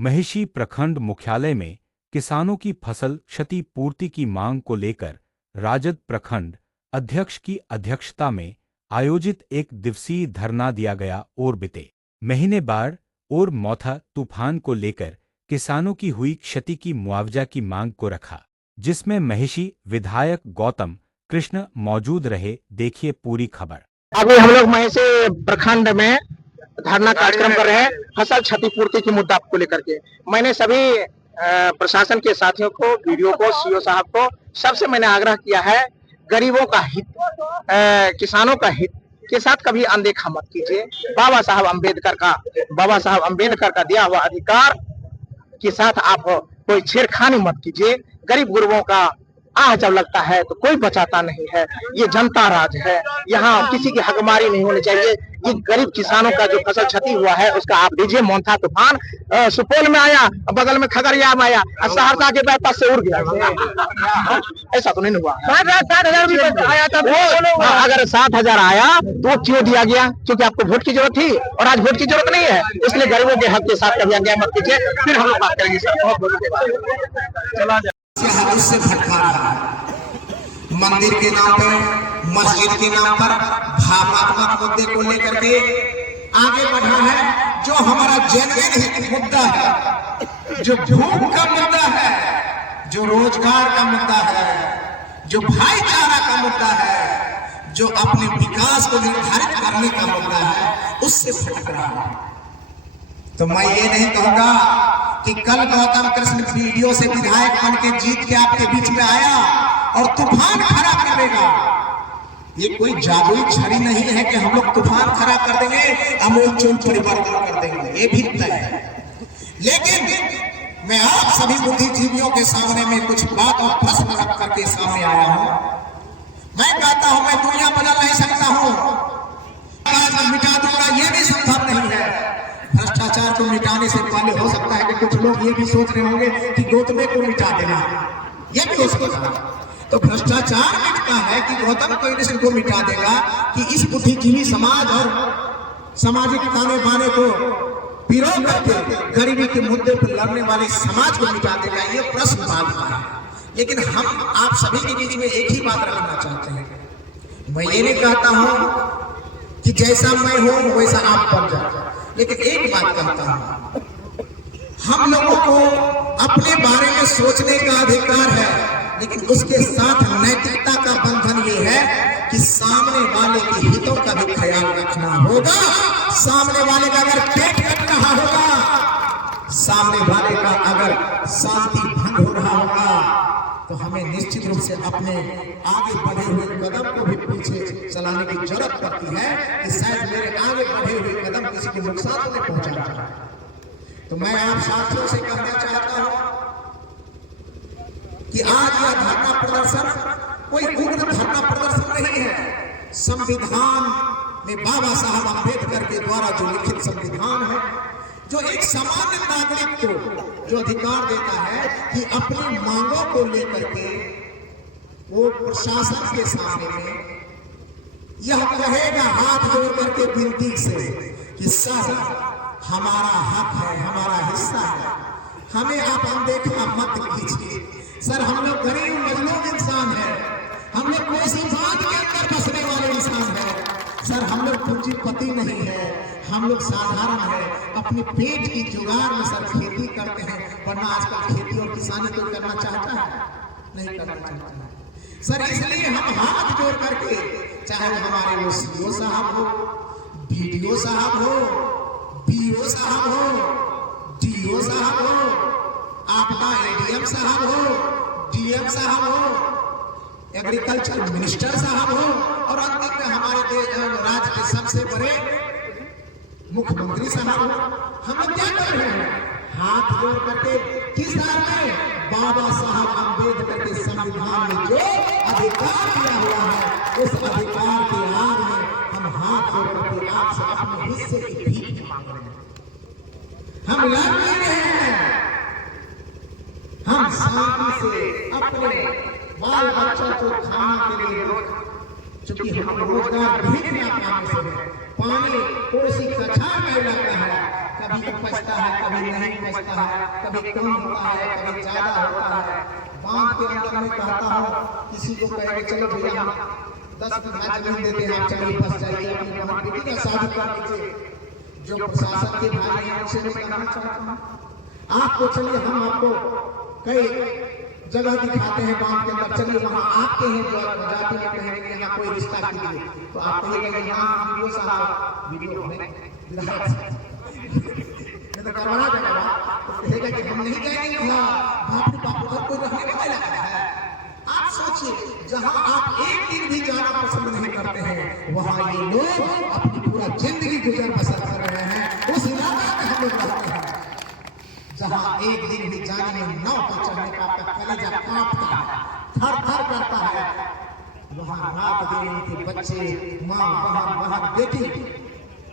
महिषी प्रखंड मुख्यालय में किसानों की फसल क्षतिपूर्ति की मांग को लेकर राजद प्रखंड अध्यक्ष की अध्यक्षता में आयोजित एक दिवसीय धरना दिया गया और बीते महीने बाढ़ और मौथा तूफान को लेकर किसानों की हुई क्षति की मुआवजा की मांग को रखा, जिसमें महिषी विधायक गौतम कृष्ण मौजूद रहे। देखिए पूरी खबर। अभी हम लोग महिषी प्रखंड में धरना कार्यक्रम कर रहे हैं फसल क्षतिपूर्ति की मुद्दा को लेकर के। मैंने सभी प्रशासन के साथियों को, वीडियो को, सीओ साहब को, सबसे मैंने आग्रह किया है, गरीबों का हित, किसानों का हित के साथ कभी अनदेखा मत कीजिए। बाबा साहब अम्बेडकर का दिया हुआ अधिकार के साथ आप कोई छेड़खानी मत कीजिए। गरीब गुरबों का आह जब लगता है तो कोई बचाता नहीं है। ये जनता राज है, यहाँ किसी की हकमारी नहीं होनी चाहिए। ये गरीब किसानों का जो फसल क्षति हुआ है उसका आप लीजिए। मोन्था तूफान सुपौल में आया, बगल में खगड़िया में आया, सहरसा के बैठक से उड़ गया। ऐसा तो नहीं हुआ। 60,000 आया था। अगर 60,000 आया तो क्यों दिया गया? क्योंकि आपको वोट की जरूरत थी और आज वोट की जरूरत नहीं है। इसलिए गरीबों के हक के साथ कभी अन्याय मत कीजिए। फिर हम लोग बात करेंगे सर। बहुत उससे भटका रहा है। मंदिर के नाम पर, मस्जिद के नाम पर भावनात्मक मुद्दे को लेकर के आगे बढ़ा है। जो हमारा जेन्युइन मुद्दा है, जो भूख का मुद्दा है, जो रोजगार का मुद्दा है, जो भाईचारा का मुद्दा है, जो अपने विकास को निर्धारित करने का मुद्दा है, उससे भटक रहा है। तो मैं ये नहीं कहूंगा कि कल गौतम कृष्ण वीडियो से विधायक बन के जीत के आपके बीच में आया और तूफान खड़ा कर देगा। ये कोई जादुई छड़ी नहीं है कि हम लोग तूफान खड़ा कर देंगे, अमूल चूल परिवर्तन कर देंगे, ये भी तय है। लेकिन मैं आप सभी बुद्धिजीवियों के सामने में कुछ बात और प्रश्न रख करके सामने आया हूं। मैं कहता हूं मैं दुनिया बदल नहीं सकता हूं, मिटा दूंगा, ये भी संभव नहीं है। भ्रष्टाचार को मिटाने से पहले हो सकता है कि कुछ लोग ये भी सोच रहे होंगे कि गौतम को मिटा देना, ये भी हो सकता है। तो भ्रष्टाचार मिटता है कि गौतम कृष्ण को मिटा देगा कि इस बुद्धिजीवी समाज और सामाजिक ताने बाने को पिरो करके गरीबी के मुद्दे पर लड़ने वाले समाज को मिटा देगा, ये प्रश्न बात है। लेकिन हम आप सभी के बीच में एक ही बात रखना चाहते हैं। मैं ये नहीं कहता हूं कि जैसा मैं हूं वैसा आप बन जाए, लेकिन एक बात कहता हूं, हम लोगों को अपने बारे में सोचने का अधिकार है, लेकिन उसके साथ नैतिकता का बंधन ये है कि सामने वाले के हितों का भी ख्याल रखना होगा। सामने वाले का अगर पेट कट रहा होगा, सामने वाले का अगर शांति भंग हो रहा होगा, तो हमें निश्चित रूप से अपने आगे बढ़े हुए कदम को भी पीछे चलाने की जरूरत पड़ती है कि शायद मेरे आगे बढ़े हुए कदम किसी को नुकसान तो नहीं पहुंचा। तो मैं आप साथियों से कहना चाहता हूं कि आज यह धरना प्रदर्शन कोई उग्र धरना प्रदर्शन नहीं है। संविधान में बाबा साहब अम्बेडकर के द्वारा जो लिखित संविधान है, जो एक सामान्य नागरिक को जो अधिकार देता है कि अपनी मांगों को लेकर के वो प्रशासन के सामने में यह कहेगा हाथ जोड़ करके विनती से कि सर हमारा हक है, हमारा हिस्सा है, हमें आप अनदेखा मत कीजिए। सर हम लोग गरीब मजलूम इंसान हैं, हम लोग कोसी बांध के अंदर बसने वाले इंसान हैं। सर हम लोग पूंजीपति नहीं है, हम लोग साधारण है, अपने पेट की जुगाड़ में सर खेती करते हैं। वरना आजकल खेती और किसानी कोई करना चाहता है? नहीं करना चाहता है सर। इसलिए हम हाथ जोड़ करके, चाहे हमारे वो सीओ साहब हो, बीडीओ साहब हो, बीओ साहब हो, डीओ साहब हो, आपका एडीएम साहब हो, डीएम साहब हो, एग्रीकल्चर मिनिस्टर साहब हो, और अंतिम में हमारे राज्य के सबसे बड़े मुख्यमंत्री साहब हो। हम लोग क्या कर रहे हैं? हाथ जोड़ करके किस साल में बाबा साहब अम्बेडकर के संविधान में जो अधिकार दिया हुआ है, उस अधिकार के आड़ में हम हाथ जोड़ करके आपसे अपने हिस्से की भीख मांग रहे हैं। हम लड़ नहीं रहे हैं, हम शांति से अपने बाल बच्चों को खाना के लिए, चूंकि हम रोजगार भी काम से है, पानी कोसी कछार में इलाका है, कभी पछता है, कभी नहीं पछता है, कभी कम होता है, कभी ज्यादा होता है। बांध के अंदर में कहता हूँ, किसी को कहेंगे चलो भैया हम 10 बीघा जमीन देते हैं, आप चलिए फंस जाइए, अपनी बहन बेटी का शादी कर दीजिए। जो प्रशासन के भाई हैं उनसे मैं कहना चाहता हूँ, आपको चलिए हम आपको कई जगह दिखाते हैं बांध के अंदर, चलिए वहाँ आते हैं, जो जाति में कहेंगे कि यहाँ कोई रिश्ता कीजिए, तो आप कहिएगा यहाँ वीडियो साहब वीडियो में तो करवाना जाएगा, तो कहेगा कि हम नहीं जाएंगे वहाँ, बाप रे बाप और कोई रहने वाला है। आप सोचिए, जहाँ आप एक दिन भी जाना पसंद नहीं करते हैं, वहाँ ये लोग अपनी पूरा जिंदगी गुजर बसर कर रहे हैं। उस इलाका में हम लोग रहते हैं जहाँ एक दिन भी जाने में नाव पर चढ़ने का आपका कलेजा कांपता है, थर-थर करता है। वहाँ रात दिन उनके बच्चे, माँ, बहन, बेटी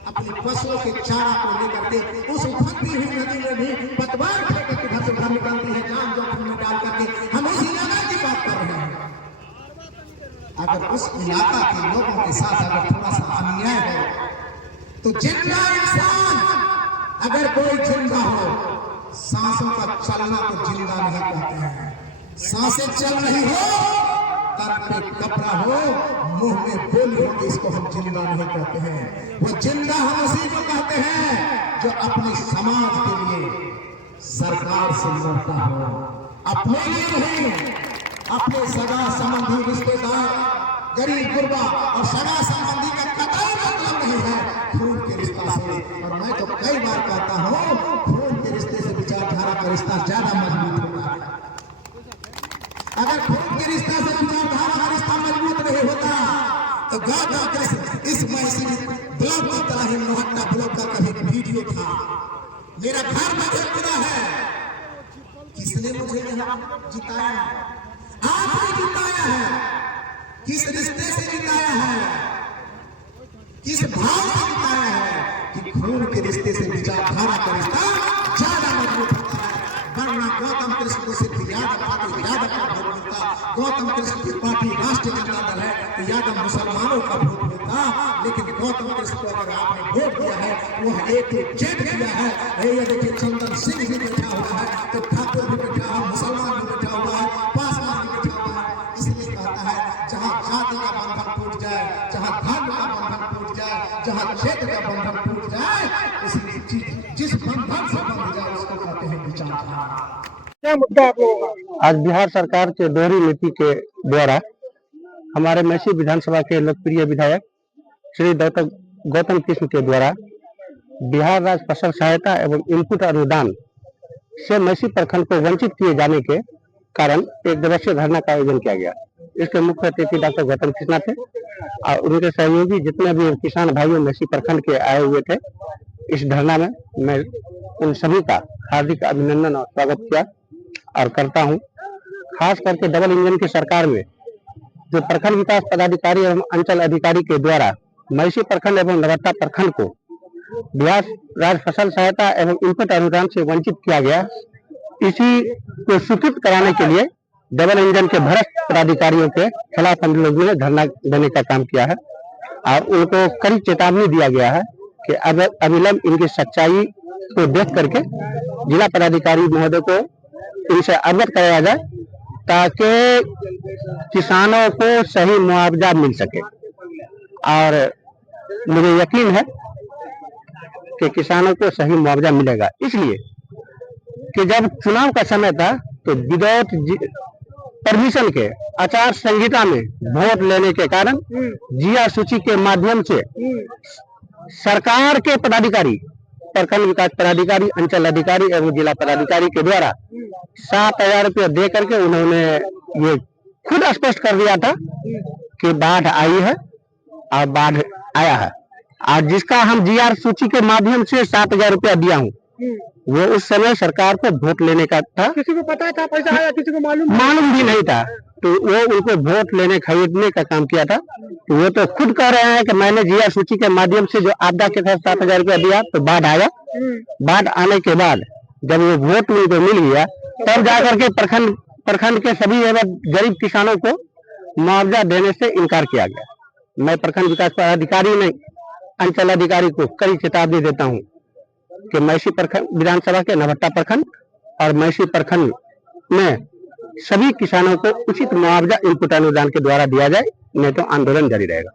अपने पशुओं के चारा को लेकर के उस उफनती हुई नदी में भी पतवार फेंक के घर से बाहर निकलती है, जान जोखिम में डाल करके। हम उस इलाका की बात कर रहे हैं। अगर उस इलाका के लोगों के साथ अगर थोड़ा सा अन्याय है, तो जिंदा इंसान अगर कोई जिंदा हो, सांसों का चलना तो जिंदा नहीं कहते हैं। सांसें चल रही हो, तन पे कपड़ा हो, मुंह में बोली हो, इसको हम जिंदा नहीं कहते हैं। वो जिंदा हम उसी को कहते हैं जो अपने समाज के लिए सरकार से लड़ता हो, अपने लिए नहीं, अपने सगा संबंधी रिश्तेदार, गरीब गुरबा और सगा संबंधी का कतई मतलब नहीं है खून के रिश्ता से। और मैं तो कई बार कहता हूँ, खून के रिश्ते से विचारधारा का रिश्ता ज्यादा मजबूत होता है। अगर खून के रिश्ता से विचारधारा का रिश्ता मजबूत नहीं होता, तो गाँव कृष्ण इस मैसी ब्लॉग की तरह ही मोहट्टा ब्लॉग का कभी वीडियो था, मेरा घर मुझे पूरा है, किसने मुझे यहाँ जिताया है? आपने जिताया है। किस रिश्ते से जिताया है, किस भाव से जिताया है कि खून के रिश्ते से विचारधारा का रिश्ता ज्यादा मजबूत होता है। वरना गौतम कृष्ण को सिर्फ यादव पार्टी यादव का वोट मिलता, गौतम कृष्ण की पार्टी राष्ट्रीय जनता दल है तो यादव मुसलमानों का वोट मिलता। लेकिन गौतम कृष्ण को अगर आपने वोट दिया है, वह एक जेट दिया है। ये देखिए चंदन सिंह भी बैठा हुआ है, तो ठाकुर भी बैठा है, मुसलमान भी बैठा हुआ है, पासवान भी बैठा हुआ है। इसलिए कहता है, जहाँ जाति का बंधन टूट जाए, जहाँ धर्म का बंधन टूट जाए, जहाँ क्षेत्र का बंधन टूट जाए, जिस बंधन से बंध जाए उसको कहते हैं विचारधारा। क्या मुद्दा आप लोगों का? आज बिहार सरकार के दोहरी नीति के द्वारा हमारे मैसी विधानसभा के लोकप्रिय विधायक श्री गौतम कृष्ण के द्वारा बिहार राज्य फसल सहायता एवं इनपुट अनुदान से मैसी प्रखंड को वंचित किए जाने के कारण एक दिवसीय धरना का आयोजन किया गया। इसके मुख्य अतिथि डॉक्टर गौतम कृष्णा थे और उनके सहयोगी जितने भी किसान भाइयों मैसी प्रखंड के आए हुए थे। इस धरना में मैं उन सभी का हार्दिक अभिनंदन और स्वागत किया और करता हूं। खास करके डबल इंजन की सरकार में जो प्रखंड विकास पदाधिकारी एवं अंचल अधिकारी के द्वारा मैसी प्रखंड एवं नगरता प्रखंड को बिहार राज्य फसल सहायता एवं इनपुट अनुदान से वंचित किया गया, इसी को स्वीकृत कराने के लिए डबल इंजन के भ्रष्ट पदाधिकारियों के खिलाफ हम लोगों ने धरना देने का काम किया है और उनको कड़ी चेतावनी दिया गया है कि अविलंब इनकी सच्चाई को देख करके जिला पदाधिकारी महोदय को इनसे अवगत कराया जाए ताकि किसानों को सही मुआवजा मिल सके। और मुझे यकीन है कि किसानों को सही मुआवजा मिलेगा, इसलिए कि जब चुनाव का समय था तो विदाउट परमिशन के आचार संहिता में वोट लेने के कारण जिया सूची के माध्यम से सरकार के पदाधिकारी, प्रखंड विकास पदाधिकारी, अंचल अधिकारी एवं जिला पदाधिकारी के द्वारा 7,000 रुपये दे करके उन्होंने ये खुद स्पष्ट कर दिया था कि बाढ़ आई है और बाढ़ आया है। आज जिसका हम जीआर सूची के माध्यम से 7,000 रुपया दिया हूँ, वो उस समय सरकार को वोट लेने का था। किसी को पता था पैसा आया, किसी को मालूम भी नहीं था, तो वो उनको वोट लेने खरीदने का काम किया था। तो वो तो खुद कह रहे हैं कि मैंने जीआर सूची के माध्यम से जो आपदा के तहत 7,000 रुपया दिया तो बाढ़ आया। बाढ़ आने के बाद जब वो वोट उनको मिल गया तब जाकर के प्रखंड के सभी गरीब किसानों को मुआवजा देने से इनकार किया गया। मैं प्रखंड विकास पदाधिकारी नहीं, अंचल अधिकारी को कड़ी चेतावनी देता हूँ कि मैसी प्रखंड विधानसभा के नवहट्टा प्रखंड और मैसी प्रखंड में सभी किसानों को उचित मुआवजा इनपुट अनुदान के द्वारा दिया जाए, नहीं तो आंदोलन जारी रहेगा।